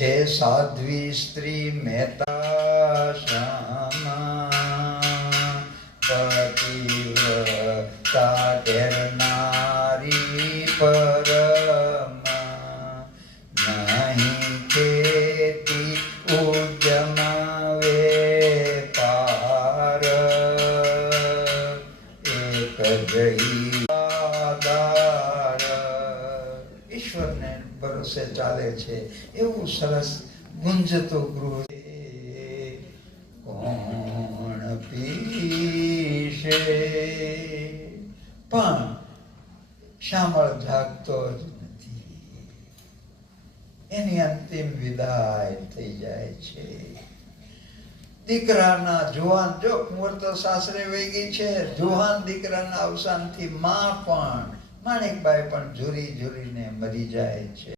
છે સાધ્વી સ્ત્રી મહેતા શ્યામા. પતિવ્રતા ધરનારી પરમાં. નહીં ખેતી ઉદ્યમ વેપાર. એક જઈ ઈશ્વરને ભરોસે ચાલે છે. એવું સરસ ગુંજતો ગૃહ કોણ પીશે? પણ શામળ જાગતો જ નથી. એની અંતિમ વિદાય થઈ જાય છે. દીકરાના જુવાન જો મુહૂર્ત સાસરે વહી છે. જુવાન દીકરાના અવસાનથી માં પણ માણેકબાઈ પણ ઝૂરી ઝૂરીને મરી જાય છે.